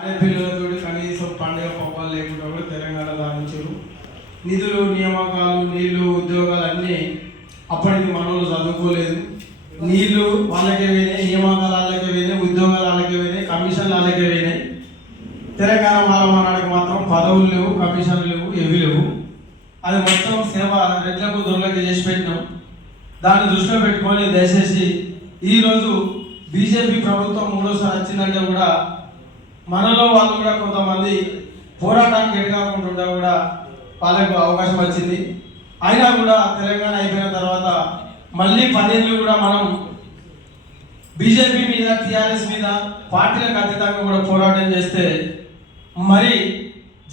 ఆడపిల్లలతో కనీసం పండుగ పబ్బాలు లేకుండా కూడా తెలంగాణ సాధించారు. నిధులు, నియామకాలు, నీళ్లు, ఉద్యోగాలు అన్నీ అప్పటికి మనోళ్ళు చదువుకోలేదు. నీళ్లు వాళ్ళకే పోయినాయి, నియామకాలు వాళ్ళకే పోయినాయి, ఉద్యోగాలు వాళ్ళకే పోయినాయి, కమిషన్లు వాళ్ళకే పోయినాయి. తెలంగాణ మాలమానాడికి మాత్రం పదవులు లేవు, కమిషన్లు లేవు, ఏవి లేవు. అది మొత్తం సేవ రెడ్లకు దొరలకి చేసి పెట్టినాం. దాన్ని దృష్టిలో పెట్టుకొని దయచేసి ఈరోజు బీజేపీ ప్రభుత్వం మూడోసారి వచ్చిందంటే కూడా మనలో వాళ్ళు కూడా కొంతమంది పోరాటానికి ఎడగాకుండా కూడా వాళ్ళకు అవకాశం వచ్చింది. అయినా కూడా తెలంగాణ అయిపోయిన తర్వాత మళ్ళీ 10 ఏళ్ళు కూడా మనం బీజేపీ మీద, టీఆర్ఎస్ మీద పార్టీలకు అతీతంగా కూడా పోరాటం చేస్తే మరి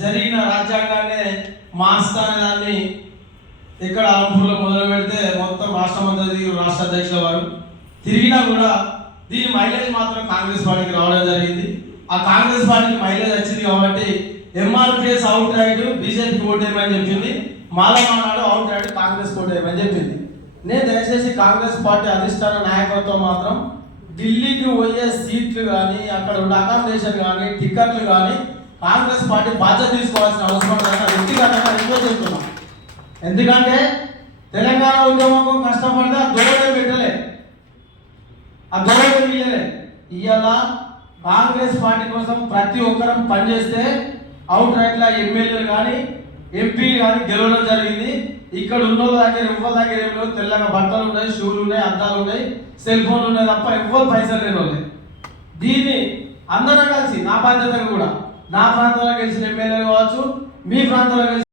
జరిగిన రాజ్యాంగాన్ని మార్చుతానని ఇక్కడ ఆలంపూర్లో మొదలు పెడితే మొత్తం రాష్ట్ర మంత్రి, రాష్ట్ర అధ్యక్షుల వారు తిరిగినా కూడా దీని మైలేజ్ మాత్రం కాంగ్రెస్ పార్టీకి రావడం జరిగింది. ఆ కాంగ్రెస్ పార్టీకి మైలేజ్ వచ్చింది కాబట్టి ఎంఆర్పిఎస్ అవుట్ రైట్ బీజేపీ ఓటేయమని చెప్పింది, మాలమానాడు అవుట్ రైట్ కాంగ్రెస్ ఓటేయమని చెప్పింది. నేను దయచేసి కాంగ్రెస్ పార్టీ అధిష్టాన నాయకత్వం మాత్రం ఢిల్లీకి పోయే సీట్లు కానీ, అక్కడ ఉన్న అకామిడేషన్ కానీ, టికెట్లు కానీ కాంగ్రెస్ పార్టీ బాధ్యత తీసుకోవాల్సిన అవసరం వ్యక్తిగతంగా రిక్వెస్ట్ చేస్తున్నాం. ఎందుకంటే తెలంగాణ ఉద్యమం కష్టపడితే ఆ దూరం పెట్టలే, ఆ దూరం ఇయ్యలే. ఇవాళ కాంగ్రెస్ పార్టీ కోసం ప్రతి ఒక్కరం పనిచేస్తే అవుట్ రైట్ల ఎమ్మెల్యేలు కానీ, ఎంపీలు కానీ గెలవడం జరిగింది. ఇక్కడ ఉన్న దగ్గర ఎవ్వరి దగ్గర ఏం లేవు, తెల్లగా బట్టలు ఉన్నాయి, షూలు ఉన్నాయి, అద్దాలు ఉన్నాయి, సెల్ ఫోన్లు ఉన్నాయి తప్ప ఎవ్వరు పైసలు లేని వాళ్ళే. దీన్ని అందరం కలిసి నా బాధ్యతగా కూడా నా ప్రాంతంలో గెలిచిన ఎమ్మెల్యేలు కావచ్చు, మీ ప్రాంతంలో